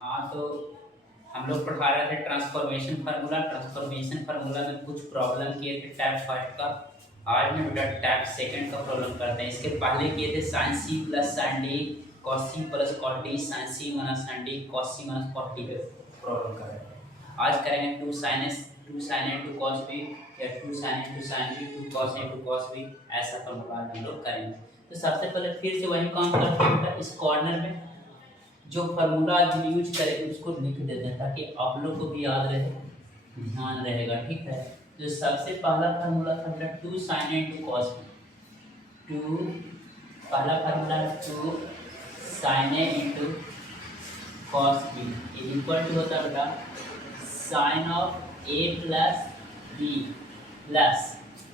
हाँ, तो हम लोग पढ़ा रहे थे ट्रांसफॉर्मेशन फार्मूला में कुछ प्रॉब्लम किए थे टाइप फर्स्ट का। आज में बेटा टाइप सेकंड का प्रॉब्लम करते हैं। इसके पहले किए थे sine C plus sine D, cos C plus cos D, sine C minus sine D, cos C minus cos D पे प्रॉब्लम कर रहे हैं। आज करेंगे two sine A two cos B या two sine A two sine B two cos A two cos B, ऐसा formula हम लोग करेंगे। तो सबसे पहले फिर से वही काम करते हैं बेटा, इस कॉर्नर में जो फार्मूला हम यूज करें उसको लिख देते हैं ताकि आप लोग को भी याद रहे, ध्यान रहेगा। ठीक है, जो सबसे पहला फार्मूला था बेटा two sine A two cos B. टू पहला formula two sine A into cos B is equal to होता है बेटा sine of A plus B plus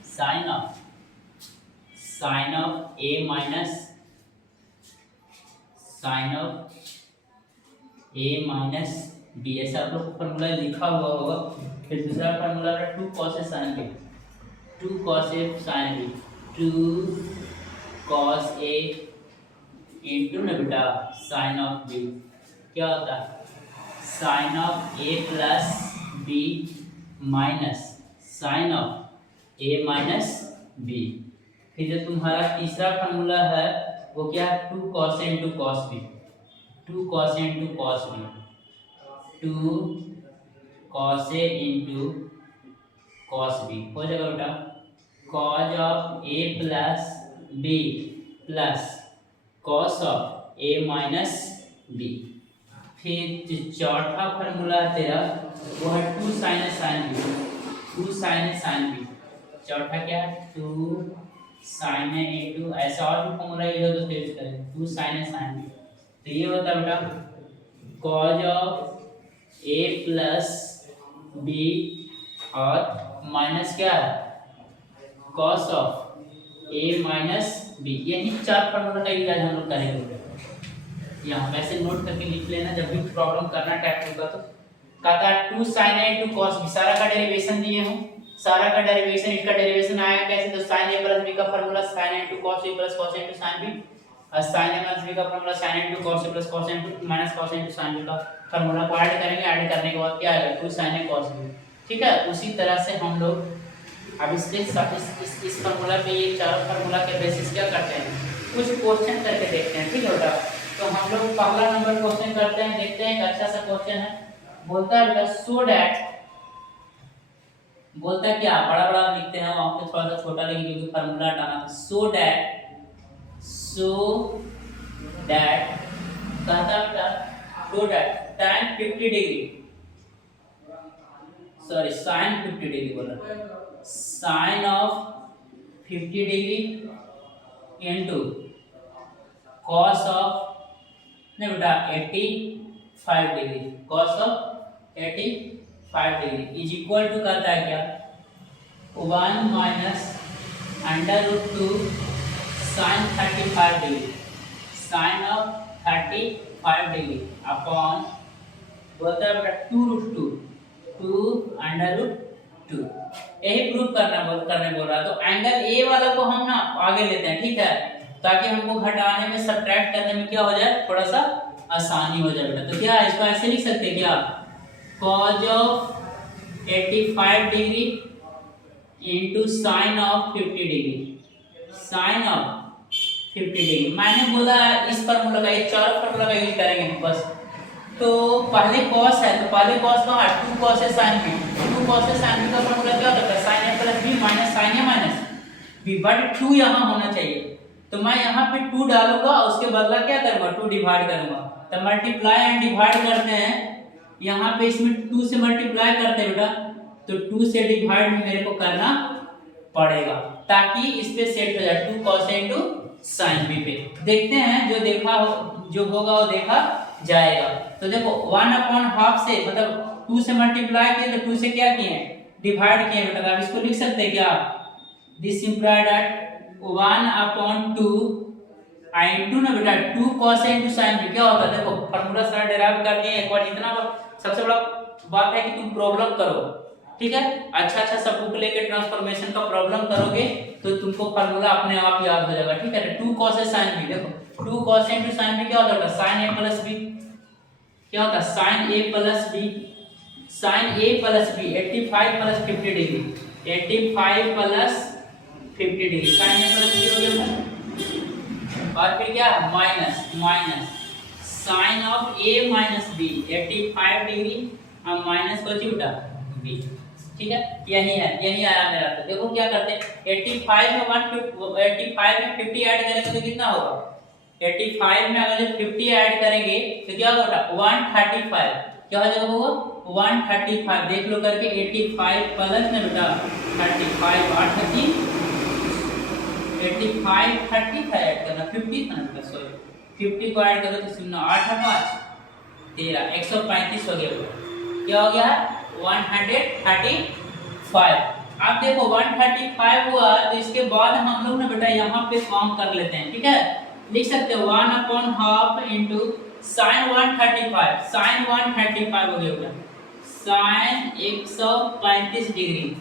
sine of A minus sine of A minus B, ऐसा आप लोग को formula लिखा हुआ होगा। फिर दूसरा फॉर्मूला है two cos A sine B, two cos A sine B, two cos A into ना बेटा साइन ऑफ बी, क्या होता है sine of A plus B minus sine of A minus B. फिर जो तुम्हारा तीसरा फॉर्मूला है वो क्या है two cos A into cos B, two cos A into cos B, two cos A into cos B हो जाएगा बेटा cos of A plus B plus cos of A minus B. फिर जो चौथा फार्मूला है तेरा वो है two sine A sine B, two sine A sine B. चौथा क्या है टू साइन ए इंटू, ऐसा और भी फार्मूला यूज हो तो फिर यूज करें two sine A sine B. तो ये होता है बेटा cos of A plus B और माइनस क्या है cos of A minus B. यही चार फॉर्मूला का यूज हम लोग करेंगे। यहाँ वैसे नोट करके लिख लेना, जब भी प्रॉब्लम करना टाइप होगा तो कहता है two sine A two cos B, सारा का डेरिवेशन दिए हूँ, सारा का डेरिवेशन, इसका डेरिवेशन आया कैसे तो साइन ए प्लस बी का formula sine A two cos A plus cos A two sine B, और साइन ए माइनस बी का formula sine A two cos A plus cos A two minus cos A two sine B का formula को add करेंगे। Add करने के बाद क्या आएगा two sine A cos B. ठीक है, उसी तरह से हम लोग अब इस फॉर्मूला पे ये चारों फॉर्मूला के बेसिस क्या करते हैं कुछ क्वेश्चन करके देखते हैं। ठीक है बेटा, तो हम लोग पहला नंबर क्वेश्चन करते हैं, देखते हैं एक अच्छा सा क्वेश्चन है। बोलता है बेटा सो डैट, बोलता है क्या बड़ा बड़ा लिखते हैं वहां पे थोड़ा सा छोटा लिखेंगे क्योंकि फार्मूला हटाना। सो डैट कहता है बेटा so that tan 50 degree, sorry sin 50 degree बोला, sine of 50 degree into cos of नहीं बेटा 85 degree, cos of 85 degree is equal to करता है क्या 1 minus under root 2 sine 35 degree, sine of 35 degree upon बोलता है बेटा 2 रूट 2 अंडर रूट 2। यही प्रूव करने बोल रहा है। तो एंगल ए वाला को हम ना आगे लेते हैं, ठीक है, ताकि हमको घटाने में सब्ट्रैक्ट करने में क्या हो जाए थोड़ा सा आसानी हो जाए बेटा। तो क्या इसको ऐसे लिख सकते हैं क्या cos of 85 degree into sine of 50 degree, sine of 50 degree. मैंने बोला इस फार्मूला का, ये चारों फार्मूला का यूज करेंगे बस। तो पहले cos है तो पहले cos का 2 cos है sin b, 2 cos है sin b का फार्मूला क्या होता है sin a plus b minus sin a minus b, but 2 यहाँ होना चाहिए। तो मैं यहाँ पे 2 डालूंगा, उसके बदला क्या करूंगा 2 डिवाइड करूंगा। तो मल्टीप्लाई एंड डिवाइड करते हैं, यहाँ पे इसमें 2 से मल्टीप्लाई करते हैं बेटा, तो 2 से डिवाइड मेरे को करना पड़ेगा ताकि इस पे सेट हो जाए 2 cos a into sin b पे। देखते हैं जो होगा वो देखा जाएगा। तो देखो 1/2 से मतलब 2 से मल्टीप्लाई किए तो 2 से क्या किए डिवाइड किए बेटा। अब इसको लिख सकते हैं क्या दिस इंप्लाइड दैट 1/2 इंटू ना बेटा 2 cos a into sin b क्या होता है। देखो फार्मूला सारा डेराइव कर दिए, एक बार इतना सबसे बड़ा बात है कि तुम प्रॉब्लम करो, ठीक है, अच्छा सब बुक लेके ट्रांसफॉर्मेशन का प्रॉब्लम करोगे तो तुमको फार्मूला अपने आप याद हो जाएगा। ठीक है, 2 cos a sin b, देखो 2 cos a into sin b क्या होता है sin a plus b, क्या होता है sine A plus B, sine A plus B 85 plus 50 degree, 85 plus 50 degree sine A plus B हो गया। और फिर क्या minus minus sine of A minus B 85 degree और माइनस को उठा बी। ठीक है, यही आया मेरा। तो देखो क्या करते हैं 85 में 85 में 50 ऐड करेंगे तो कितना होगा, 85 में अगर 50 ऐड करेंगे तो क्या होगा 135, क्या हो जाएगा वो 135। देख लो करके 85 प्लस में बेटा 35 8 30 85 35 ऐड करना 50 था ना सॉरी 50 को ऐड करो तो सुनना 8 5 13 135 हो गया। क्या हो गया 135। अब देखो 135 हुआ तो इसके बाद हम लोग ना बेटा यहाँ पे काम कर लेते हैं। ठीक है, लिख सकते हो 1/2 इंटू साइन 135, साइन 135 हो गया साइन 135 डिग्री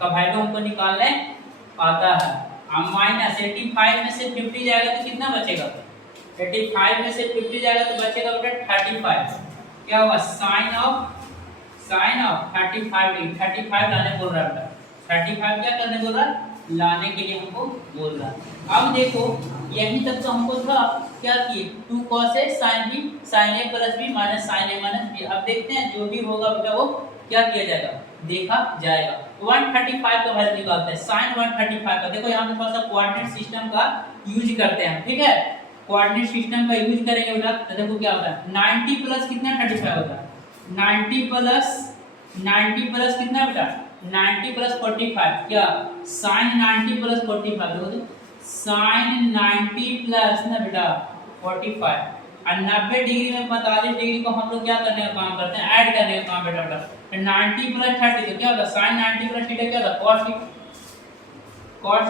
का वैल्यू हमको निकालने आता है। अब माइनस 85 में से 50 जाएगा तो कितना बचेगा, 85 में से 50 जाएगा तो बचेगा बेटा 35। क्या होगा साइन ऑफ 35 डिग्री, 35 लाने बोल रहा है, 35 क्या करने बोल रहा है, लाने के लिए हमको बोल रहा है। अब देखो यहीं तक तो हमको था क्या किए 2 cos a sin b sin a plus b minus sin a minus b। अब देखते हैं जो भी होगा बेटा वो क्या किया जाएगा, देखा जाएगा। 135 का वैल्यू निकालते हैं, sin 135 का। देखो यहाँ पे थोड़ा सा कोऑर्डिनेट सिस्टम का यूज करते हैं। ठीक है, कोऑर्डिनेट सिस्टम का यूज करेंगे बेटा तो देखो क्या होता है 90 प्लस कितना 35 होता है, 90 प्लस कितना बेटा 90 प्लस 45, क्या साइन 90 प्लस 45, देखो साइन 90 प्लस ना बेटा 45 और 90 डिग्री में 45 डिग्री को हम लोग क्या करने का काम करते हैं, ऐड करने का काम बेटा। 90 प्लस 30 तो क्या होता है साइन 90 प्लस थीटा क्या होता है cos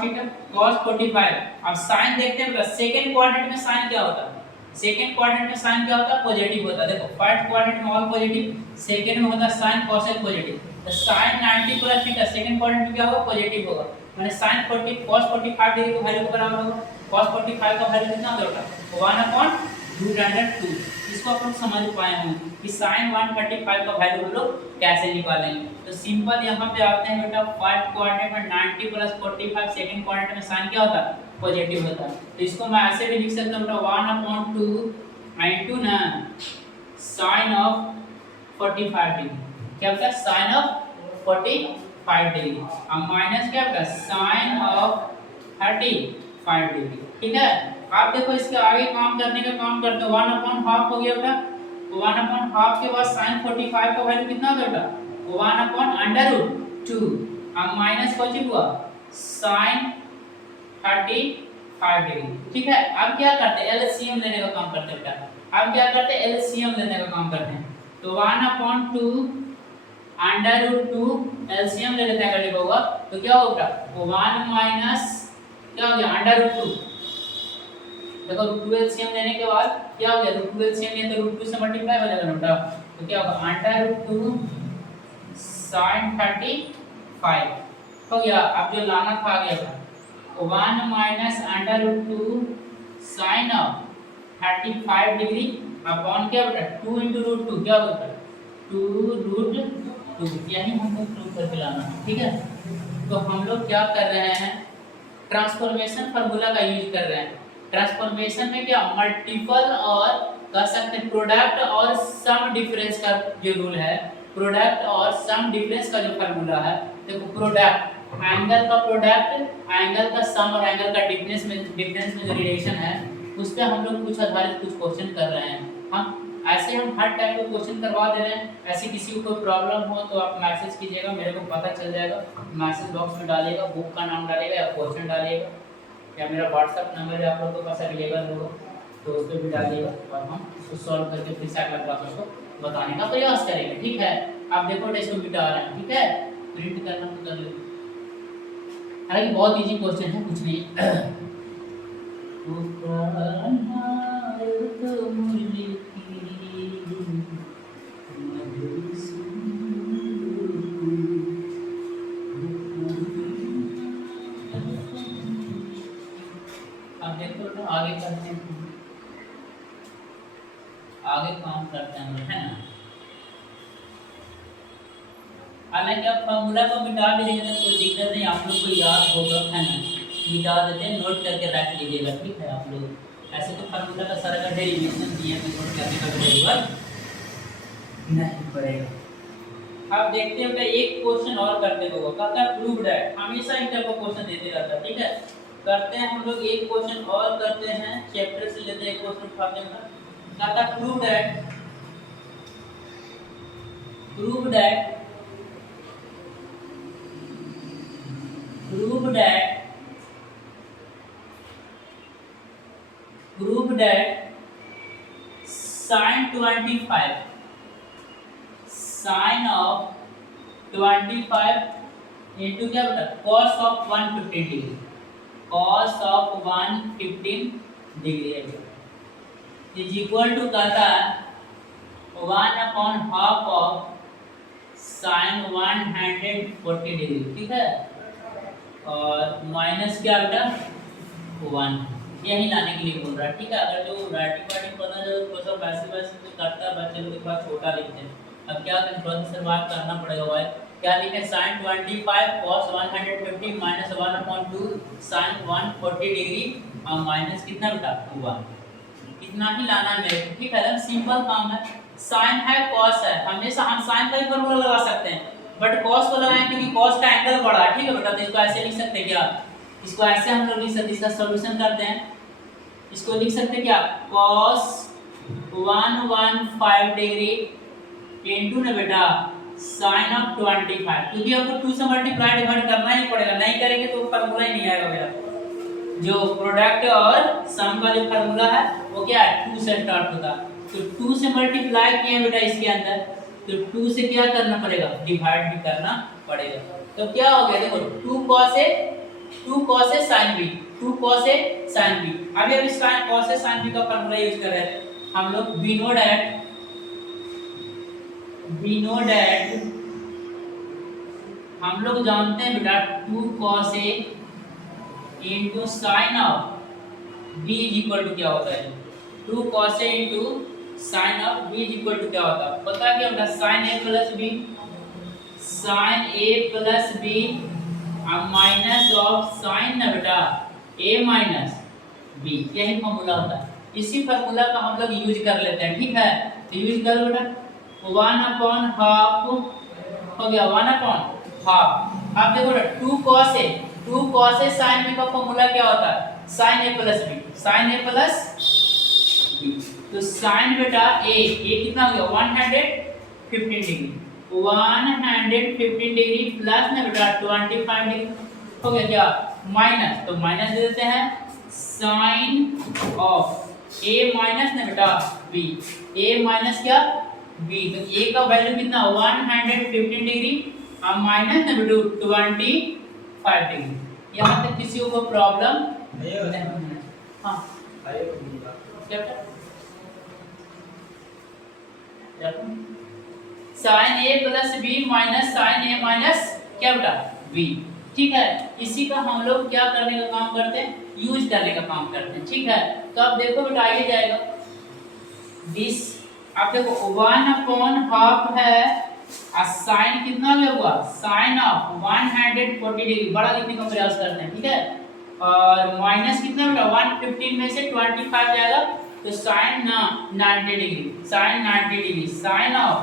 थीटा cos 45। अब साइन देखते हैं बेटा सेकंड क्वाड्रेंट में साइन क्या होता है, सेकंड क्वाड्रेंट में साइन क्या होता है पॉजिटिव होता है। देखो फर्स्ट क्वाड्रेंट में ऑल पॉजिटिव, सेकंड में होता है साइन कोसेक पॉजिटिव। तो sine 90 plus theta second quadrant में क्या होगा पॉजिटिव होगा, माने साइन 40 cos 45 डिग्री का वैल्यू बराबर होगा cos 45 का वैल्यू कितना होगा 1/√2। इसको आप लोग समझ पाए होंगे कि साइन 135 का वैल्यू हम लोग कैसे निकालेंगे। तो सिंपल यहाँ पे आते हैं बेटा फर्स्ट क्वाड्रेंट में 90 प्लस 45, सेकंड क्वाड्रेंट में साइन क्या होता है पॉजिटिव होता है। तो इसको मैं ऐसे भी लिख सकता हूँ बेटा 1/2 इनटू ना साइन ऑफ 45 डिग्री, क्या होता है साइन ऑफ 45 डिग्री और माइनस क्या होता है साइन ऑफ 35 डिग्री। ठीक है, आप देखो इसके आगे काम करने का काम करते हो 1/2 हो गया बेटा, 1/2 के बाद sin 45 का वैल्यू कितना होगा बेटा 1/√2 अब माइनस कुछ हुआ sin 35 डिग्री। ठीक है, अब क्या करते हैं एलसीएम लेने का काम करते हैं बेटा। अब क्या करते हैं एलसीएम लेने का काम करते हैं। तो 1/2 एलसीएम ले लेते हैं अगर होगा तो क्या होगा 1 माइनस क्या हो गया √2। देखो √2 एलसीएम लेने के बाद क्या हो गया √2 एलसीएम ये तो √2 से मल्टीप्लाई हो जाएगा बेटा। तो क्या होगा √2 sin 35 हो गया। अब जो लाना था आ गया 1 minus √2 sin of 35 degree upon क्या बेटा 2 into √2 क्या होगा 2√2। यही हमको प्रूव करके लाना है। ठीक है, तो हम लोग क्या कर रहे हैं ट्रांसफॉर्मेशन फार्मूला का यूज कर रहे हैं। ट्रांसफॉर्मेशन में क्या मल्टीपल और कह सकते हैं प्रोडक्ट और सम डिफरेंस का जो रूल है, प्रोडक्ट और सम डिफरेंस का जो फार्मूला है, देखो प्रोडक्ट एंगल का प्रोडक्ट एंगल का सम और एंगल का डिफरेंस में जो रिलेशन है उस पे हम लोग कुछ आधारित कुछ क्वेश्चन कर रहे हैं। हम ऐसे हम हर टाइम को क्वेश्चन करवा दे रहे हैं। ऐसे किसी को कोई प्रॉब्लम हो तो आप मैसेज कीजिएगा, मेरे को पता चल जाएगा, मैसेज बॉक्स में डालिएगा, बुक का नाम डालिएगा या क्वेश्चन डालिएगा या मेरा व्हाट्सएप नंबर है आप लोगों के पास अवेलेबल होगा तो उस पर भी डालिएगा और हम उसको सॉल्व करके फिर से अगला क्लास को बताने का प्रयास करेंगे। ठीक है, आप देखो टेस्ट मिटा आ रहे हैं। ठीक है, प्रिंट करना तो कर लो, हालांकि बहुत इजी क्वेश्चन है, कुछ नहीं। अब देखो तो आगे करते हैं, आगे काम करते हैं है ना। हालांकि आप फार्मूला को मिटा भी देंगे तो कोई दिक्कत नहीं, आप लोग को याद होगा, है ना, मिटा देते हैं, नोट करके रख लीजिएगा, ठीक है। आप लोग ऐसे तो फार्मूला का सारा का डेरिवेशन दिया तो नोट करने का जरूरत नहीं पड़ेगा। अब देखते हैं भाई एक क्वेश्चन और करते होगा, कहता है प्रूव्ड है, हमेशा इंटर को क्वेश्चन देते रहता है, ठीक है। करते हैं हम लोग एक क्वेश्चन और करते हैं, चैप्टर से लेते हैं एक क्वेश्चन उठाते हैं। कहता है प्रूव्ड है, प्रूव्ड है, प्रूव्ड है, प्रूव्ड है sin 25, sin of 25 into क्या बता cos of 115 degree, cos of 115 degree है इज इक्वल टू कहता है 1/2 ऑफ sin 140 डिग्री, ठीक है, और माइनस क्या बेटा 1, यही लाने के लिए बोल रहा है, ठीक है। अगर जो राइटिंग वाइटिंग पढ़ना जो थोड़ा वैसे वैसे तो करता है बच्चे लोग, एक बार छोटा लिखते हैं। अब क्या करें, थोड़ा सा शुरुआत करना पड़ेगा भाई, क्या लिखें, sin 25 cos 150 minus 1/2 sin 140 degree और माइनस कितना बेटा 1, इतना ही लाना है मेरे को, ठीक है। एकदम सिंपल काम है, sin है cos है, हमेशा हम sin का ही फॉर्मूला लगा सकते हैं, बट cos को लगाएं क्योंकि cos का एंगल बड़ा है, ठीक है बेटा। तो इसको ऐसे लिख सकते हैं क्या, इसको ऐसे हम लोग लिख सकते हैं, इसका सॉल्यूशन करते हैं, इसको लिख सकते हैं क्या, cos 115 डिग्री इनटू ना बेटा sin of 25, क्योंकि आपको 2 से मल्टीप्लाई डिवाइड करना ही पड़ेगा, नहीं करेंगे तो फार्मूला ही नहीं आएगा मेरा। जो प्रोडक्ट और सम का जो फार्मूला है वो क्या है 2 से स्टार्ट होता है, तो 2 से मल्टीप्लाई किया बेटा इसके अंदर, तो 2 से क्या करना पड़ेगा, डिवाइड भी करना पड़ेगा। तो क्या हो गया देखो 2 cos a sin b, 2 cos a sin b। अभी अभी sin cos a sin b का फार्मूला यूज कर रहे थे हम लोग, we know that हम लोग जानते हैं बेटा 2 cos a into sin of b is equal to क्या होता है, 2 cos a into sin of b is equal to क्या होता है, पता क्या बेटा sin a plus b, sin a plus b और माइनस ऑफ sin ना बेटा a minus b, यही फार्मूला होता है। इसी फार्मूला का हम लोग यूज कर लेते हैं, ठीक है। तो यूज करो बेटा 1/2 हो गया, 1/2। अब देखो 2 cos a sin b का फार्मूला क्या होता है, sin a plus b, sin a plus b। तो sin बेटा a कितना हो गया 115 डिग्री, 115 डिग्री प्लस ना बेटा 25 डिग्री हो गया क्या, माइनस, तो माइनस दे देते हैं sin ऑफ a माइनस ना बेटा b, a माइनस क्या b, तो a का वैल्यू कितना 115 डिग्री और माइनस ना बेटा 25 डिग्री। यहाँ तक किसी को प्रॉब्लम नहीं? हाँ क्या sin a plus b minus sin a minus क्या बेटा b, ठीक है। इसी का हम लोग क्या करने का काम करते हैं, यूज करने का काम करते हैं, ठीक है। तो अब देखो बेटा आइए जाएगा दिस, अब देखो 1/2 है और sin कितना में हुआ, sin ऑफ 140 डिग्री, बड़ा लिखने का प्रयास करते हैं, ठीक है। और माइनस कितना बेटा 115 में से 25 जाएगा तो sin 90 degree, sin 90 degree, sin of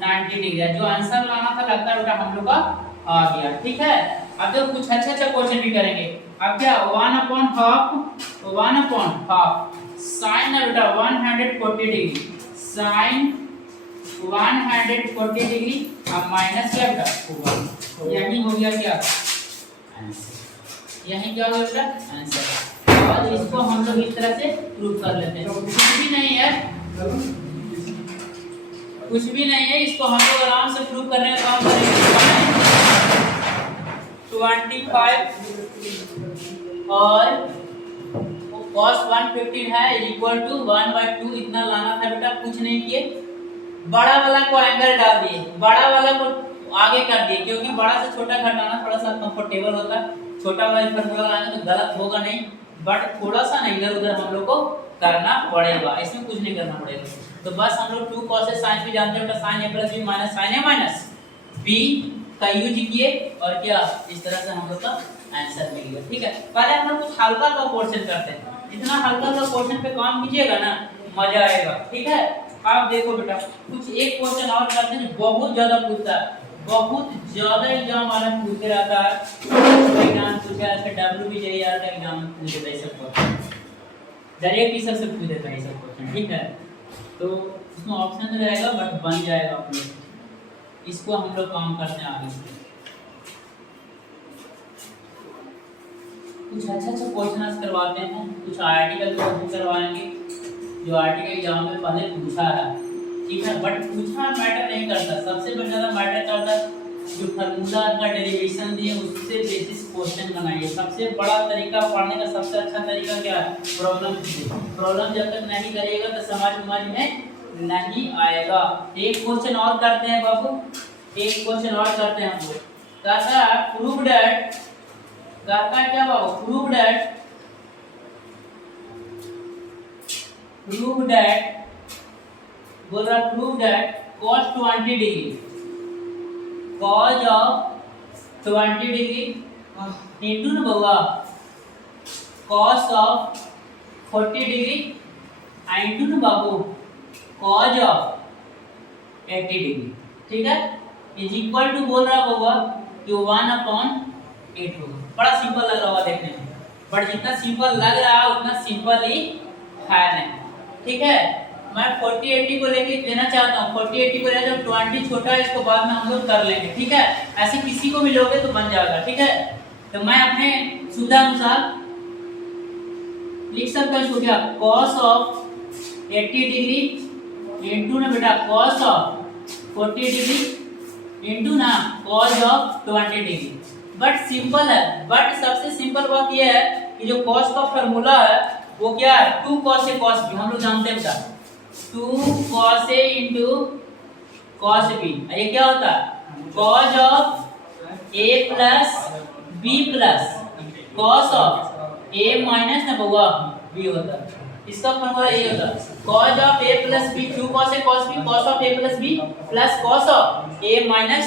90 degree, जो आंसर लाना था लगता है बेटा हम लोग का आ गया, ठीक है। अब देखो कुछ अच्छा क्वेश्चन भी करेंगे। अब क्या 1/2 sin ना बेटा 140 डिग्री, sin 140 डिग्री अब माइनस क्या बेटा 1, यही हो गया क्या आंसर, यही क्या हो गया बेटा आंसर। और इसको हम लोग इस तरह से प्रूव कर लेते हैं, कुछ भी नहीं है, कुछ भी नहीं है, इसको हम लोग आराम से प्रूव करने का काम करेंगे। 25 और cos 115 है इक्वल टू 1/2, इतना लाना था बेटा, कुछ नहीं किए, बड़ा वाला को एंगल डाल दिए, बड़ा वाला को आगे कर दिए, क्योंकि बड़ा से छोटा घटाना थोड़ा सा कंफर्टेबल होता है, छोटा वाला फॉर्मूला लगाना तो गलत होगा नहीं, बट थोड़ा सा ना इधर उधर हम लोग को करना पड़ेगा, इसमें कुछ नहीं करना पड़ेगा। तो बस हम लोग 2 cos a sin b जानते हैं बेटा, sin a plus b minus sin a minus B का यूज किए और क्या इस तरह से हम लोग का आंसर मिल गया। ठीक है, पहले हम लोग कुछ हल्का का क्वेश्चन करते हैं। इतना हल्का का क्वेश्चन पे काम कीजिएगा ना, मजा आएगा। ठीक है, आप देखो बेटा, कुछ एक क्वेश्चन और करते हैं जो बहुत ज्यादा पूछता है, बहुत ज्यादा एग्जाम वाला पूछते रहता है। एग्जाम पूछा है, WBJR का एग्जाम में पूछ देता है सब क्वेश्चन, डायरेक्ट ही सबसे पूछ देता है सब क्वेश्चन। ठीक है, तो इसमें ऑप्शन रहेगा बट बन जाएगा आप लोग। इसको हम लोग काम करते हैं आगे। कुछ अच्छा क्वेश्चन करवाते हैं, कुछ आर्टिकल को करवाएंगे जो आर्टिकल एग्जाम में पहले पूछा है। ठीक है, बट पूछा मैटर नहीं करता, सबसे ज्यादा मैटर करता जो फार्मूला का डेरिवेशन दिए उससे बेसिस क्वेश्चन बनाइए। सबसे बड़ा तरीका पढ़ने का सबसे अच्छा तरीका क्या है? प्रॉब्लम। प्रॉब्लम जब तक नहीं करिएगा तो समझ में नहीं आएगा। एक क्वेश्चन और करते हैं बाबू, एक क्वेश्चन और करते हैं हम लोग। कहता प्रूव दैट, कहता क्या बाबू? प्रूव दैट बोल रहा prove that cos 20 degree, cos of 20 degree into ना बाबा cos ऑफ 40 डिग्री इंटू ना बाबू cos ऑफ 80 डिग्री। ठीक है, इज इक्वल टू बोल रहा बाबा कि 1/8 होगा। बड़ा सिंपल लग रहा होगा देखने में, बट जितना सिंपल लग रहा है उतना सिंपल ही है नहीं। ठीक है, मैं 40-80 को लेके लेना चाहता हूँ। 40-80 को ले जब 20 छोटा है इसको बाद में हम लोग कर लेंगे। ठीक है, ऐसे किसी को भी लोगे तो बन जाएगा। ठीक है, तो मैं अपने सुविधा अनुसार लिख सकता हूँ। क्या cos ऑफ 80 डिग्री इंटू ना बेटा cos ऑफ 40 डिग्री इंटू ना cos of 20 degree. But simple है, बट सबसे सिंपल बात यह है कि जो cos का फॉर्मूला है वो क्या है? 2 cos a cos b, हम लोग जानते हैं बेटा 2 cos a into cos b। ये क्या होता है? cos of a plus b plus cos of a minus ना बउआ b होता है। इसका फॉर्मूला ये होता है cos of a plus b, 2 cos a cos b, cos of a plus b plus cos of a minus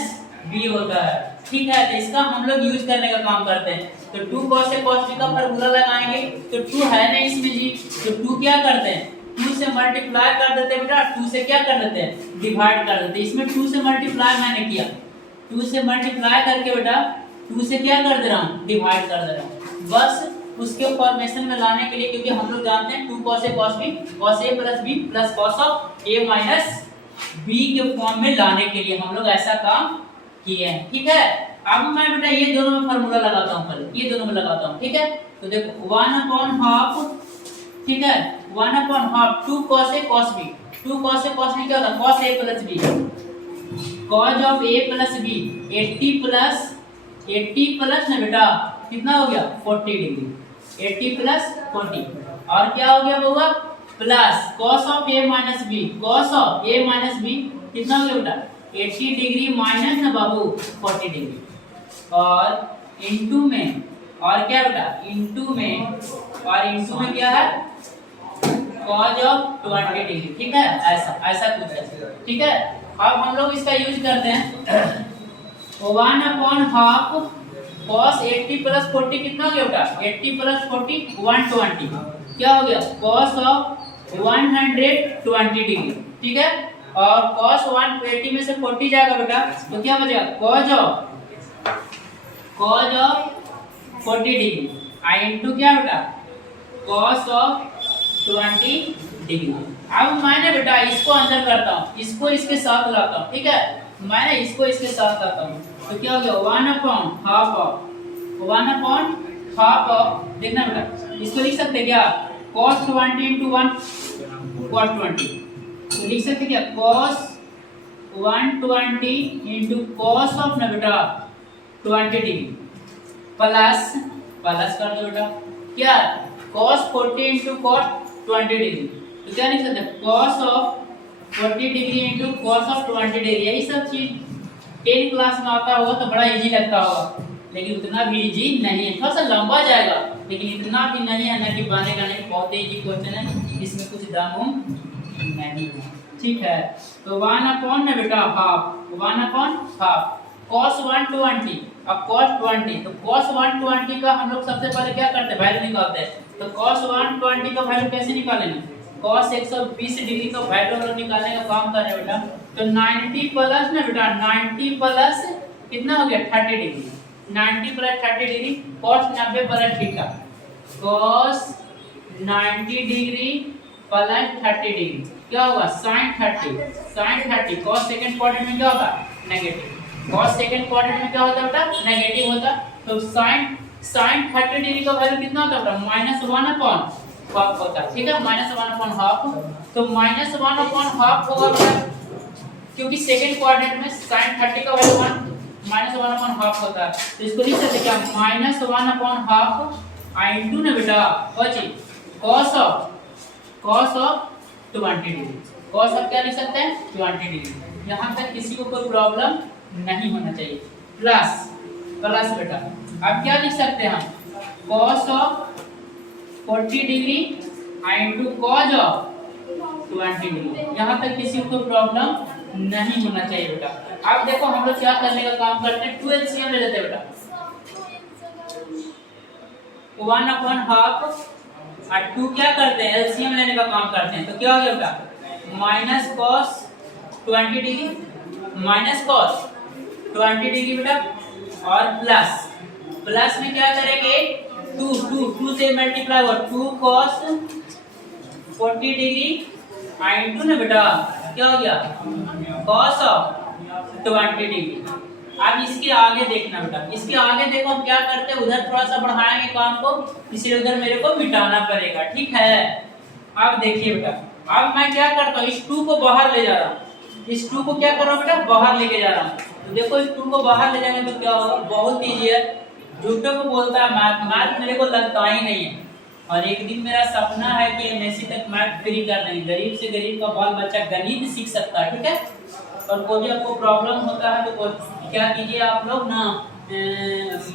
b होता है। ठीक है, तो इसका हम लोग यूज करने का काम करते हैं। तो 2 cos a cos b का फॉर्मूला लगाएंगे तो 2 है नहीं इसमें जी, तो 2 क्या करते हैं? 2 से मल्टीप्लाई कर देते हैं बेटा, 2 से क्या कर देते हैं? डिवाइड कर देते हैं। इसमें 2 से मल्टीप्लाई मैंने किया, 2 से मल्टीप्लाई करके बेटा 2 से क्या कर दे रहा हूँ? डिवाइड कर दे रहा हूँ। बस उसके फॉर्मेशन में लाने के लिए, क्योंकि हम लोग जानते हैं 2 cos a cos b, cos a plus b plus cos of a minus b के फॉर्म में लाने के लिए हम लोग ऐसा काम किए हैं। ठीक है, अब मैं बेटा ये दोनों में फार्मूला लगाता हूं, पहले ये दोनों में लगाता हूं। ठीक है, तो देखो 1/2, ठीक है 1/2 2 cos a cos b, 2 cos a cos b क्या होता है? cos a plus b, cos of a plus b 80 plus ना बेटा कितना हो गया? 40 डिग्री, 80 प्लस 40 और क्या हो गया बाबा? Plus cos of a minus b, cos of a minus b कितना हो गया बेटा? 80 डिग्री माइनस ना बाबू 40 डिग्री और इनटू में, और क्या बेटा? इनटू में, और इनटू में क्या है? cos of 20 degree. ठीक है, ऐसा कुछ है। ठीक है, अब हम लोग इसका यूज करते हैं 1/2 cos 80 प्लस 40 कितना हो गया बेटा? 80 प्लस 40 120 क्या हो गया? cos of 120 degree. ठीक है, और cos 180 में से 40 जाएगा बेटा तो क्या बचेगा? cos of 40 degree I into क्या बेटा? cos of 20 degree. अब मैंने बेटा इसको अंदर करता हूँ, इसको इसके साथ लाता हूँ। ठीक है, मैंने इसको इसके साथ लाता हूँ तो क्या हो गया? 1/2 ऑफ देखना बेटा, इसको लिख सकते क्या? cos 20 इंटू 1 cos 20, तो लिख सकते क्या? cos 120 इंटू cos ऑफ ना बेटा 20 डिग्री प्लस कर दो बेटा क्या? cos 40 इंटू cos 20 डिग्री, तो क्या लिख सकते? cos of 40 degree into cos of 20 degree. यही सब चीज 10 क्लास में आता होगा तो बड़ा इजी लगता होगा, लेकिन उतना भी इजी नहीं है, थोड़ा सा लंबा जाएगा लेकिन इतना भी नहीं है ना कि बनेगा नहीं। बहुत ही इजी क्वेश्चन है, इसमें कुछ दाम नहीं है। ठीक है, तो 1/2 ना बेटा 1/2 cos 120 और cos 20, तो cos 120 का हम लोग सबसे पहले क्या करते हैं, वैल्यू निकालते हैं। तो cos 120 का वैल्यू कैसे निकालेंगे, cos 120 डिग्री का वैल्यू हम लोग निकालने का काम कर रहे हैं बेटा। तो 90 प्लस ना बेटा 90 प्लस कितना हो गया 30 degree, 90 plus 30 degree cos 90 plus theta, cos 90 degree plus 30 degree क्या होगा sin 30, sin 30 cos second quadrant में क्या होगा नेगेटिव, cos सेकंड क्वाड्रेंट में क्या होता है बेटा नेगेटिव होता। तो sin 30 डिग्री का वैल्यू कितना होता है बेटा -1/हाफ होता है, ठीक है, -1/हाफ। तो -1/हाफ होगा बेटा, क्योंकि सेकंड क्वाड्रेंट में sin 30 का वैल्यू -1/हाफ होता है। तो इसको लिख सकते क्या -1/हाफ इनटू ना बेटा बची cos of 20 degree, cos of क्या लिख सकते हैं 20 डिग्री। यहाँ तक किसी को कोई प्रॉब्लम नहीं होना चाहिए। प्लस बेटा अब क्या लिख सकते हैं हम, cos of 40 degree into cos of 20 degree. यहाँ तक किसी को कोई प्रॉब्लम नहीं होना चाहिए बेटा। अब देखो हम लोग क्या करने का काम करते हैं, 2 एलसीएम ले लेते हैं बेटा, 1/हाफ और 2 क्या करते हैं एलसीएम लेने का काम करते हैं। तो क्या हो गया बेटा माइनस cos 20 डिग्री बेटा और प्लस में क्या करेंगे 2 से मल्टीप्लाई होगा 2 cos 40 डिग्री इनटू ना बेटा क्या हो गया cos ऑफ 20 डिग्री। अब इसके आगे देखना बेटा, इसके आगे देखो हम क्या करते हैं, उधर थोड़ा सा बढ़ाएंगे काम को, इसलिए उधर मेरे को मिटाना पड़ेगा, ठीक है। अब देखिए बेटा, अब मैं क्या करता हूँ, इस 2 को बाहर ले जा रहा हूँ, इस 2 को क्या कर रहा हूँ बेटा बाहर लेके जा रहा हूँ। तो देखो इस 2 को बाहर ले जाएंगे तो क्या होगा, बहुत ईजी है, झूठे को बोलता है मैथ मेरे को लगता ही नहीं है। और एक दिन मेरा सपना है कि एमएससी तक मैथ फ्री कर देंगे, गरीब से गरीब का बाल बच्चा गणित सीख सकता है, ठीक है। और कोई भी आपको प्रॉब्लम होता है तो क्या कीजिए आप लोग ना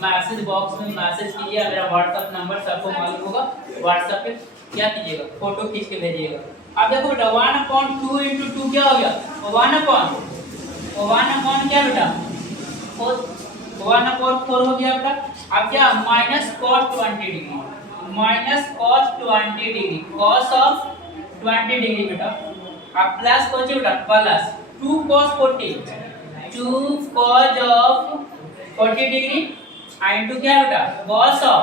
मैसेज बॉक्स में मैसेज कीजिए, मेरा व्हाट्सएप नंबर सबको मालूम होगा, व्हाट्सएप पे क्या कीजिएगा फोटो खींच के भेजिएगा। अब देखो बेटा 1/2 × 2 क्या हो गया 1/1 क्या बेटा 1/4 हो गया बेटा। अब क्या -cos 20 degree, -cos 20 degree cos of 20 degree बेटा। अब प्लस कौन सी बेटा plus 2 cos of 40 degree into क्या बेटा cos ऑफ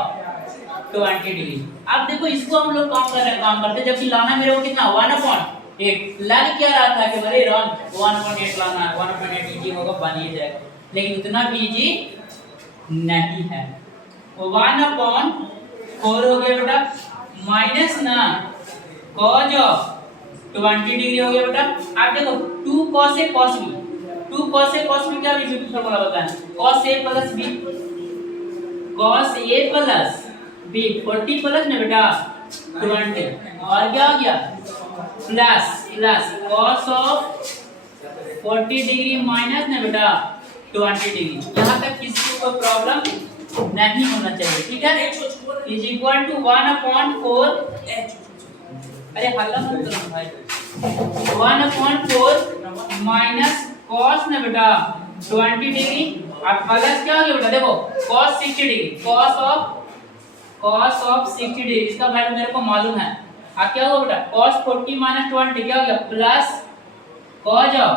20 डिग्री। अब देखो इसको हम लोग काम करते जबकि लाना मेरे को कितना 1/8 लग क्या रहा था कि अरे 1/8 लाना है, 1/8 इजी होगा बन ही जाएगा, लेकिन उतना भी इजी नहीं है। 1/4 हो गया बेटा माइनस ना cos ऑफ 20 डिग्री हो गया बेटा। आप देखो 2 cos a cos b, 2 cos a cos b क्या बीच फॉर्मूला बताएं, cos a plus b, cos a plus b 40 plus ना बेटा 20 और क्या हो गया plus cos of 40 degree minus ना बेटा 20 डिग्री। यहाँ तक किसी को कोई प्रॉब्लम नहीं होना चाहिए, ठीक है। इज इक्वल टू 1/4 अरे हल्ला मत करो भाई 1/4 माइनस cos ना बेटा 20 डिग्री और प्लस क्या हो गया बेटा देखो cos 60 degree, cos of 60 degree इसका वैल्यू मेरे को मालूम है। अब क्या होगा बेटा cos 40 माइनस 20 क्या हो गया प्लस cos ऑफ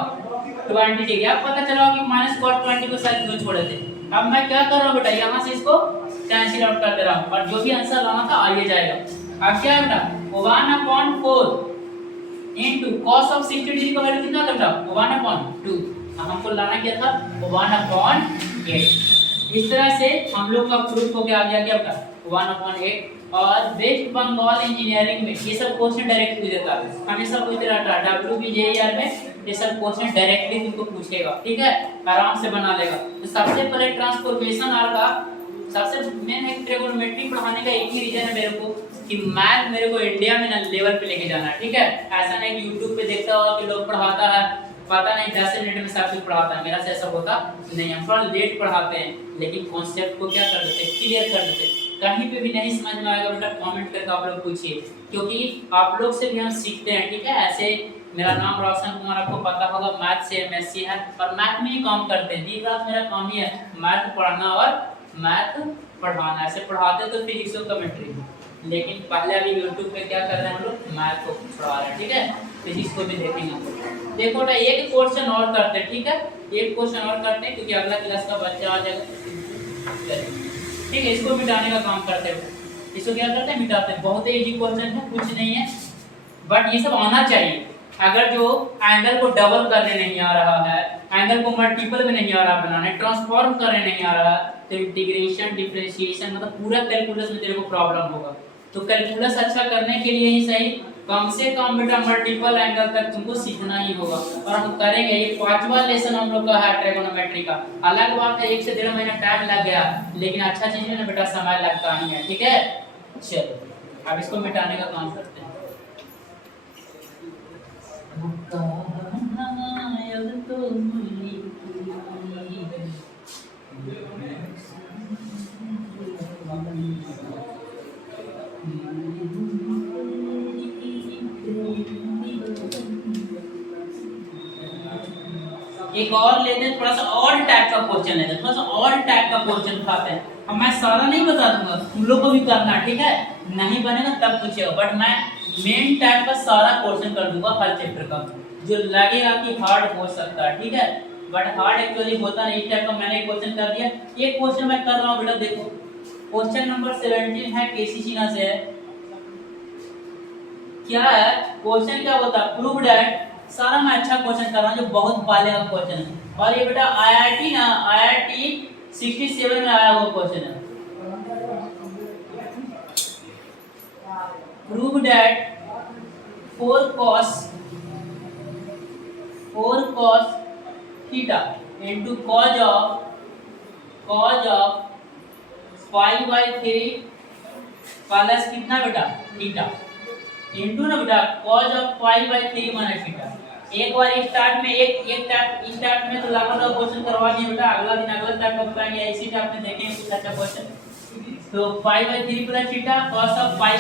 20 डिग्री। अब पता चला कि माइनस cos 20 को साइड में छोड़े थे। अब मैं क्या कर रहा हूँ बेटा यहाँ से इसको कैंसिल आउट कर दे रहा हूँ और जो भी आंसर लाना था आ ही जाएगा। अब क्या है बेटा 1/4 इनटू cos ऑफ 60 डिग्री का वैल्यू कितना था बेटा 1/2, हमको लाना क्या था 1/8। इस तरह से हम लोग का प्रूफ हो गया आ गया क्या बेटा 1/8। और वेस्ट बंगाल इंजीनियरिंग में ये सब क्वेश्चन डायरेक्ट पूछ देता है, हमेशा पूछते रहता है WBJER में ये सब क्वेश्चन डायरेक्टली तुमको पूछेगा, ठीक है, आराम से बना लेगा। तो सबसे पहले ट्रांसफॉर्मेशन आर का सबसे मेन है ट्रिगोनोमेट्री पढ़ाने का एक ही रीजन है मेरे को कि मैथ मेरे को इंडिया में ना लेवल पे लेके जाना है, ठीक है। ऐसा नहीं कि यूट्यूब पे देखता हो कि लोग पढ़ाता है पता नहीं 10 मिनट में सब कुछ पढ़ाता है, मेरा से ऐसा होता नहीं, हम थोड़ा लेट पढ़ाते हैं लेकिन कॉन्सेप्ट को क्या कर देते क्लियर कर देते। कहीं पे भी नहीं समझ में आएगा बेटा कमेंट करके आप लोग पूछिए, क्योंकि आप लोग से भी हम सीखते हैं, ठीक है। ऐसे मेरा नाम रोशन कुमार, आपको पता होगा मैथ से एमएससी है और मैथ में ही काम करते हैं। दिन रात मेरा काम ही है मैथ पढ़ना और मैथ पढ़ाना। ऐसे पढ़ाते तो फिजिक्स और केमिस्ट्री, लेकिन पहले अभी यूट्यूब पे क्या कर रहे हैं हम लोग, मैथ को पढ़ा रहे हैं। ठीक है, फिजिक्स को भी देखेंगे हम लोग। देखो ना, एक क्वेश्चन और करते हैं। ठीक है, एक क्वेश्चन और करते हैं क्योंकि अगला क्लास का बच्चा आ जाएगा। ठीक है, इसको मिटाने का काम करते हैं। इसको क्या करते हैं, मिटाते हैं। बहुत ही इजी क्वेश्चन है, कुछ नहीं है, बट ये सब आना चाहिए। अगर जो एंगल को डबल करने नहीं आ रहा है, एंगल को मल्टीपल में नहीं आ रहा बनाने, ट्रांसफॉर्म करने नहीं आ रहा, तो इंटीग्रेशन डिफरेंशिएशन मतलब पूरा कैलकुलस में तेरे को प्रॉब्लम होगा। तो कैलकुलस अच्छा करने के लिए ही सही, कम से कम बेटा मल्टीपल एंगल तक तुमको सीखना ही होगा। और हम करेंगे, ये 5वां लेसन हम लोग का है ट्रिगोनोमेट्री का। अलग बात है 1 से 1.5 महीना टाइम लग गया, लेकिन अच्छा चीज है ना बेटा, समय लगता ही है। ठीक है, चलो अब इसको मिटाने का काम करते हैं। एक और लेते हैं, थोड़ा सा और टाइप का क्वेश्चन लेते हैं, थोड़ा सा और टाइप का क्वेश्चन उठाते हैं। अब मैं सारा नहीं बता दूंगा, तुम लोग को भी करना। ठीक है, नहीं बनेगा तब पूछेगा, बट मैं मेन टाइप का सारा क्वेश्चन कर दूंगा हर चैप्टर का, जो लगेगा कि हार्ड हो सकता है। ठीक है, बट हार्ड एक्चुअली होता नहीं। इस टाइप का मैंने एक क्वेश्चन कर दिया। एक क्वेश्चन मैं कर रहा हूँ बेटा, देखो क्वेश्चन नंबर 17 है, केसी सिन्हा से है। क्या है क्वेश्चन, क्या होता है, प्रूव दैट। सारा मैं अच्छा क्वेश्चन कर रहा हूँ जो बहुत पहले का क्वेश्चन है, और ये बेटा आईआईटी ना, आईआईटी 67 में आया हुआ क्वेश्चन है। Prove that 4 cos theta into cos of pi by 3 plus कितना बेटा थीटा इंटू ना बेटा cos of pi by 3 minus theta. एक बार स्टार्ट में स्टार्ट में तो लागत का क्वेश्चन करवा दिए बेटा, अगला दिन अगला टाइप का बताएंगे। इसी टाइप में देखेंगे कुछ अच्छा क्वेश्चन। तो pi by 3 plus theta cos of pi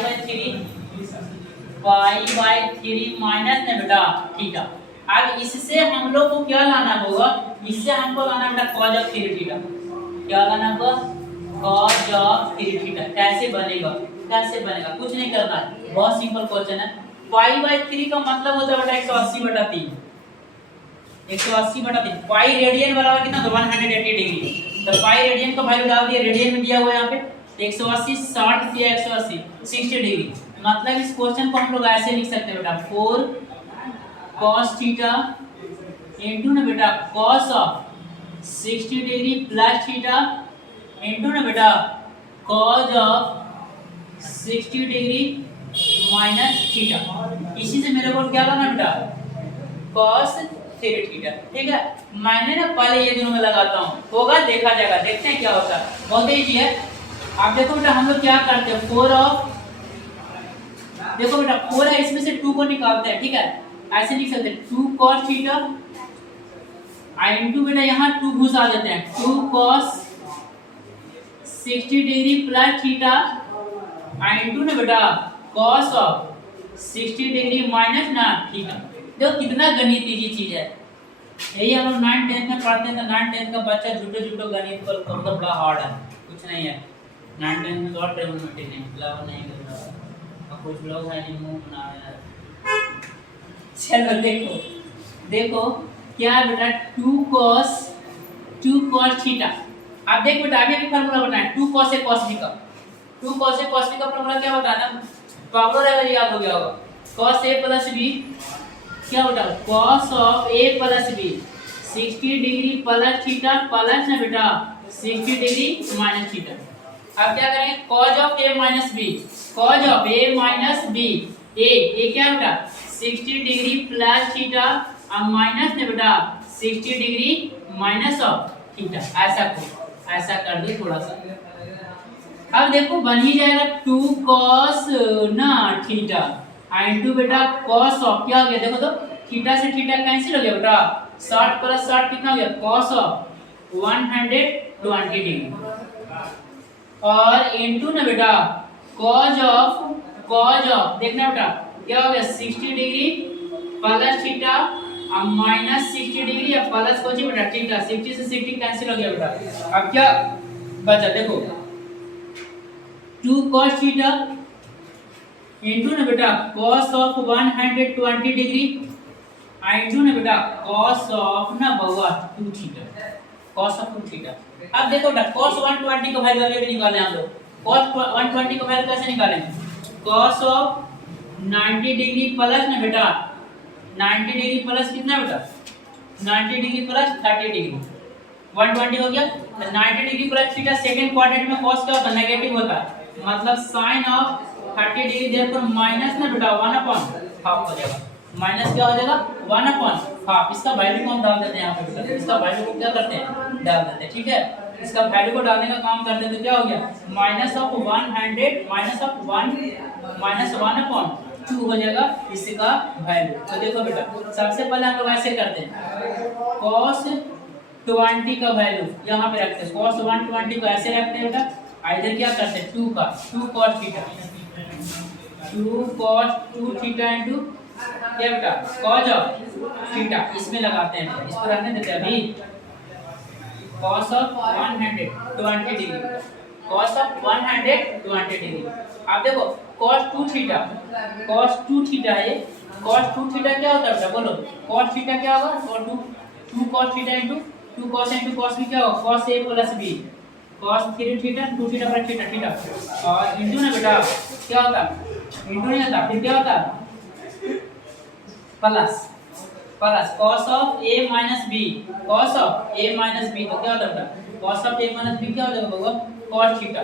by 3 minus ना बेटा थीटा। अब इससे हम लोग को क्या लाना होगा, इससे हमको लाना बेटा cos of 3 थीटा। क्या लाना होगा, cos of 3 थीटा। कैसे बनेगा, कैसे बनेगा, कुछ नहीं करना है, बहुत सिंपल क्वेश्चन है। पाई बाई 3 का मतलब होता है बेटा 180/3, 180/3। पाई रेडियन बराबर कितना, 180 डिग्री। तो पाई रेडियन का वैल्यू डाल दिया, रेडियन में दिया हुआ है यहाँ पे 180, 60 या 180 60 डिग्री। मतलब इस क्वेश्चन को हम लोग ऐसे लिख सकते हैं बेटा, 4 cos थीटा इनटू ना बेटा cos of 60 degree plus theta into ना बेटा cos of 60 degree minus theta. इसी से मेरे को क्या करना बेटा, cos 3 थीटा। ठीक है, मैंने ना पहले ये दोनों में लगाता हूँ, होगा देखा जाएगा, देखते हैं क्या होता है। बहुत इजी है। आप देखो बेटा हम लोग क्या करते हैं, 4 ऑफ, देखो बेटा 4 है, इसमें से 2 को निकालते हैं। ठीक है, ऐसे लिख सकते हैं 2 cos थीटा इनटू बेटा यहाँ 2 घुसा देते हैं, 2 cos 60 degree plus theta into ना बेटा cos ऑफ 60 डिग्री माइनस ना थीटा। देखो कितना गणित इजी चीज है। यही हम लोग 9th 10th में पढ़ते हैं, तो 9th 10th का बच्चा झूठे गणित पर तो बड़ा हार्ड है, कुछ नहीं है। 9th 10th में तो और ट्रिगोनोमेट्री नहीं, प्लावर नहीं करता, और कुछ लोग हैं जो मुंह बना रहे हैं। चलो देखो देखो क्या है बेटा, 2 cos थीटा। अब देख बेटा आगे भी फार्मूला बनाए, 2 cos a cos b का, 2 cos a cos b का फार्मूला क्या बताना, पावर अगर याद हो गया होगा, cos a प्लस b क्या बेटा, cos of a plus b 60 degree plus theta plus ना बेटा 60 डिग्री माइनस थीटा। अब क्या करेंगे, cos of a minus b, cos of a minus b, a क्या बेटा 60 डिग्री प्लस थीटा और माइनस ना बेटा 60 डिग्री माइनस ऑफ थीटा। ऐसा कर दो थोड़ा सा। अब देखो बन ही जाएगा 2 cos ना थीटा इनटू बेटा cos ऑफ, क्या हो गया देखो तो, थीटा से थीटा कैंसिल हो गया बेटा, 60 प्लस 60 कितना हो गया, cos ऑफ 120 डिग्री, और इनटू ना बेटा cos ऑफ देखना बेटा क्या हो गया 60 डिग्री प्लस थीटा अब माइनस 60 डिग्री अब प्लस कोची बेटा थीटा 60 से 60 कैंसिल हो गया बेटा। अब क्या बचा देखो 2 cos थीटा इनटू ना बेटा cos ऑफ 120 डिग्री इनटू ना बेटा cos ऑफ ना बउआ 2 थीटा cos ऑफ 2 थीटा। अब देखो बेटा cos 120 का वैल्यू अभी भी निकालें हम लोग। cos 120 का वैल्यू कैसे निकालें? cos ऑफ 90 डिग्री प्लस ना बेटा 90 डिग्री प्लस कितना बेटा 90 डिग्री प्लस 30 डिग्री 120 हो गया। तो 90 degree plus theta second quadrant में cos क्या होता है नेगेटिव होता है मतलब sin of 30 degree therefore minus ना बेटा 1/हाफ हो जाएगा। माइनस क्या हो जाएगा 1/हाफ। इसका वैल्यू को हम डाल देते हैं यहाँ पे बेटा। इसका वैल्यू को क्या करते हैं डाल देते हैं ठीक है। इसका वैल्यू को डालने का काम करते हैं तो क्या हो गया minus of 100 minus of 1 minus 1/2 हो जाएगा इसका वैल्यू। तो देखो बेटा सबसे पहले हम लोग ऐसे करते हैं cos 20 का वैल्यू यहाँ पे रखते हैं। cos 120 को ऐसे रखते हैं बेटा इधर क्या करते हैं 2 का 2 cos theta 2 cos 2 theta into क्या बेटा cos ऑफ थीटा इसमें लगाते हैं इस पर रहने देते हैं अभी cos of 120 degree cos of 120 degree. अब देखो cos 2 थीटा है cos 2 थीटा क्या होता है बेटा बोलो cos थीटा क्या होगा और 2 cos theta into 2 cos into cos भी क्या होगा cos a plus b cos 3 theta 2 theta plus theta theta और इनटू ना बेटा क्या होता इनटू नहीं होता फिर क्या होता plus cos of a minus b cos of a minus b तो क्या होता है बेटा cos of a minus b क्या हो जाएगा बाबा cos theta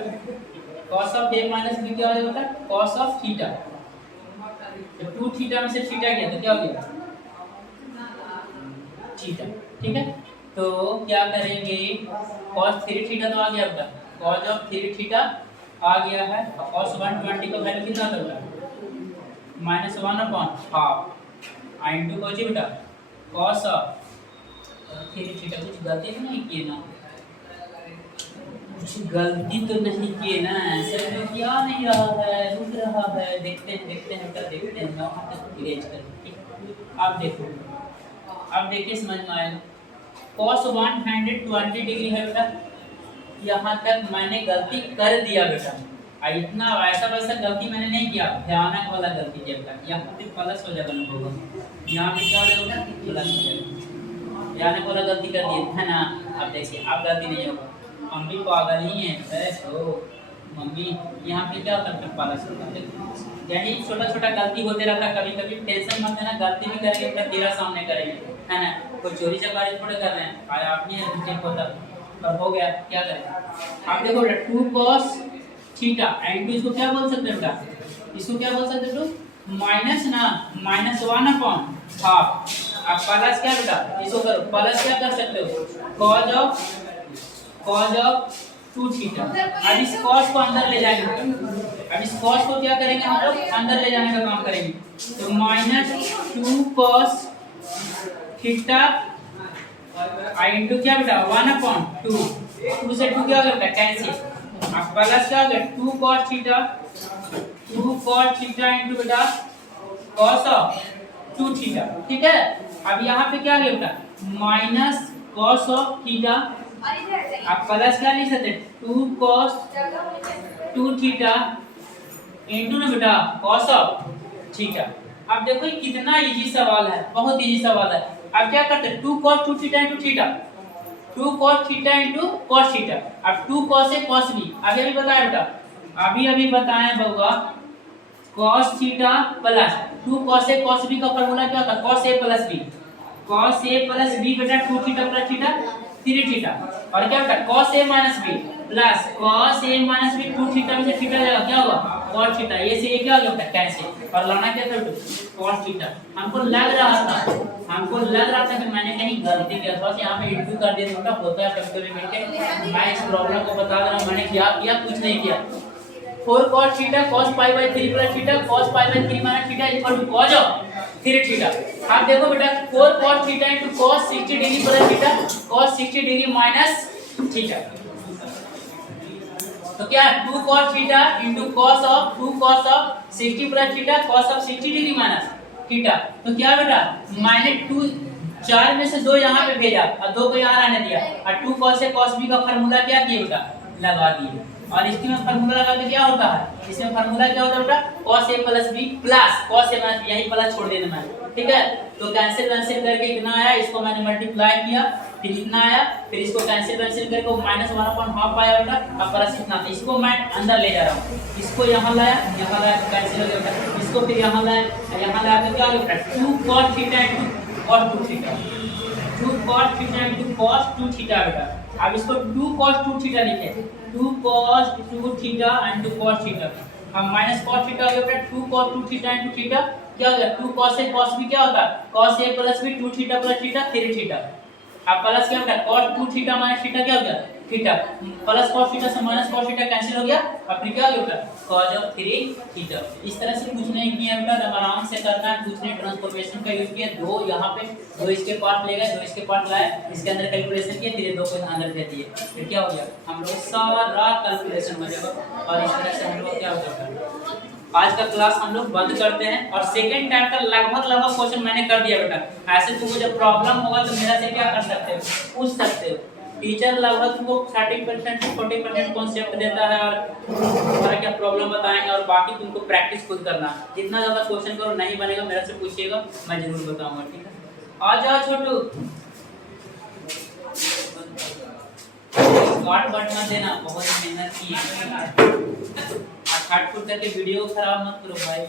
cos of a minus b क्या हो जाएगा बेटा cos ऑफ थीटा। तो 2 थीटा में से थीटा गया तो क्या हो गया थीटा ठीक है। तो क्या करेंगे cos 3 थीटा तो आ गया बेटा cos ऑफ 3 थीटा आ गया है और cos 120 का वैल्यू कितना था बेटा माइनस 1/हाफ इनटू कोची बेटा cos ऑफ 3 थीटा। कुछ गलती तो नहीं किए ना कुछ गलती तो नहीं किए ना सर में क्या नहीं रहा है रुक रहा है देखते हैं बेटा देखते हैं वहाँ तक इरेज कर। अब देखिए समझ में आएगा cos 120 डिग्री है बेटा यहाँ तक मैंने गलती कर दिया बेटा इतना वैसा वैसा गलती मैंने नहीं किया भयानक वाला गलती किया बेटा। यहाँ पे प्लस हो जाएगा ना होगा यहाँ पे क्या हो जाएगा प्लस हो जाएगा भयानक वाला गलती कर दिया है ना। अब देखिए अब गलती नहीं होगा हम भी पागल ही हैं तो मम्मी यहाँ पे क्या होता है प्लस होगा यानी छोटा छोटा गलती होते रहता कभी कभी टेंशन मत लेना गलती भी करेंगे बेटा तेरा सामने करेंगे है ना कोई चोरी चकारी थोड़े कर रहे हैं आज आप नहीं चेक होता पर हो गया क्या करें। आप देखो बेटा 2 cos थीटा एंड इसको क्या बोल सकते हैं बेटा इसको क्या बोल सकते हैं तो माइनस ना माइनस 1/हाफ। आप प्लस क्या बेटा इसको करो प्लस क्या कर सकते हो cos ऑफ 2 थीटा। अब इस cos को अंदर ले जाएंगे अब इस cos को क्या करेंगे हम लोग अंदर ले जाने का काम करेंगे तो माइनस 2 cos थीटा इनटू क्या बेटा 1/2 2 से 2 क्या करता है कैंसिल। अब प्लस क्या हो गया 2 cos थीटा इनटू बेटा cos ऑफ 2 थीटा ठीक है। अब यहाँ पे क्या है बेटा माइनस cos ऑफ थीटा आप प्लस क्या लिख सकते 2 cos 2 थीटा इनटू ना बेटा cos ऑफ थीटा। अब देखो ये कितना इजी सवाल है बहुत इजी सवाल है। अब क्या करते हैं 2 cos 2 theta into theta 2 cos theta into cos theta. अब 2 cos a cos b अभी बताया बेटा अभी बताएं बउआ cos theta plus 2 cos a cos b का फार्मूला क्या होता है cos a प्लस b बेटा 2 थीटा प्लस थीटा 3 थीटा और क्या बेटा cos a minus b plus cos a minus b 2 theta में से थीटा जाएगा क्या होगा cos थीटा ये से ये क्या हो गया बेटा कैंसिल और लाना क्या था cos थीटा। हमको लग रहा था कि मैंने कहीं गलती किया बस यहाँ पे इंटू कर दिया बेटा होता है कभी मिलके मैं इस प्रॉब्लम को बता रहा हूँ मैंने क्या किया कुछ नहीं किया 4 cos theta cos pi by 3 plus theta cos pi by 3 minus theta equal to cos of 3 theta. आप देखो बेटा 4 cos theta into cos 60 degree plus theta cos 60 degree minus theta तो क्या 2 cos theta into cos of 2 cos of 60 plus theta cos of 60 degree minus theta. तो क्या बेटा -2, 4 में से 2 यहाँ पे भेजा और 2 को यहाँ रहने दिया और 2 cos A cos B का फार्मूला क्या किया बेटा लगा दिए। और इसमें फार्मूला लगा के क्या होता है, इसमें फार्मूला क्या होता है बेटा cos A + B plus cos A - यही प्लस छोड़ देना मैं, ठीक है। तो कैंसिल करके इतना आया, इसको मैंने मल्टीप्लाई किया, फिर इतना आया, फिर इसको कैंसिल करके -1/2 आया बेटा और प्लस इतना। इसको मैं अंदर ले जा रहा हूँ, इसको यहाँ लाया तो कैंसिल हो गया बेटा, इसको फिर यहाँ लाया तो क्या हो गया बेटा 2 cos theta * cos 2 theta, 2 cos theta * cos 2 theta बेटा। अब इसको 2 cos 2 थीटा लिखे, 2 cos 2 थीटा * cos थीटा। अब माइनस cos थीटा हो गया बेटा 2 cos 2 थीटा * थीटा, क्या हो गया 2 cos A cos B क्या होता है cos A + B 2 theta + theta 3 theta. अब प्लस क्या बेटा cos 2 थीटा - थीटा क्या हो गया थीटा, प्लस cos थीटा से माइनस cos थीटा कैंसिल हो गया, अब फिर क्या हो गया बेटा cos ऑफ 3 थीटा। इस तरह से कुछ नहीं किया बेटा, जब आराम से करना है। कुछ ने ट्रांसफॉर्मेशन का यूज किया, 2 यहाँ पे 2 इसके पार्ट ले गए, 2 इसके पार्ट लाए, इसके अंदर कैलकुलेशन किए, फिर 2 को अंदर दे दिए, फिर क्या हो गया हम लोग सारा कैलकुलेशन हो जाएगा। और इस तरह से हम लोग क्या हो जाएगा। आज का क्लास हम लोग बंद करते हैं और सेकंड टाइम का लगभग क्वेश्चन मैंने कर दिया बेटा। ऐसे तुमको जब प्रॉब्लम होगा तो मेरा से क्या कर सकते हो, पूछ सकते हो। टीचर लगभग तुमको 30% से 40% कॉन्सेप्ट देता है और तुम्हारा क्या प्रॉब्लम बताएंगे, और बाकी तुमको प्रैक्टिस खुद करना। जितना ज्यादा क्वेश्चन करो नहीं बनेगा मेरे से पूछिएगा, मैं जरूर बताऊंगा, ठीक है। आ जाओ छोटू, काट मत देना, बहुत मेहनत की है। 60 फुट करके वीडियो खराब मत करो भाई।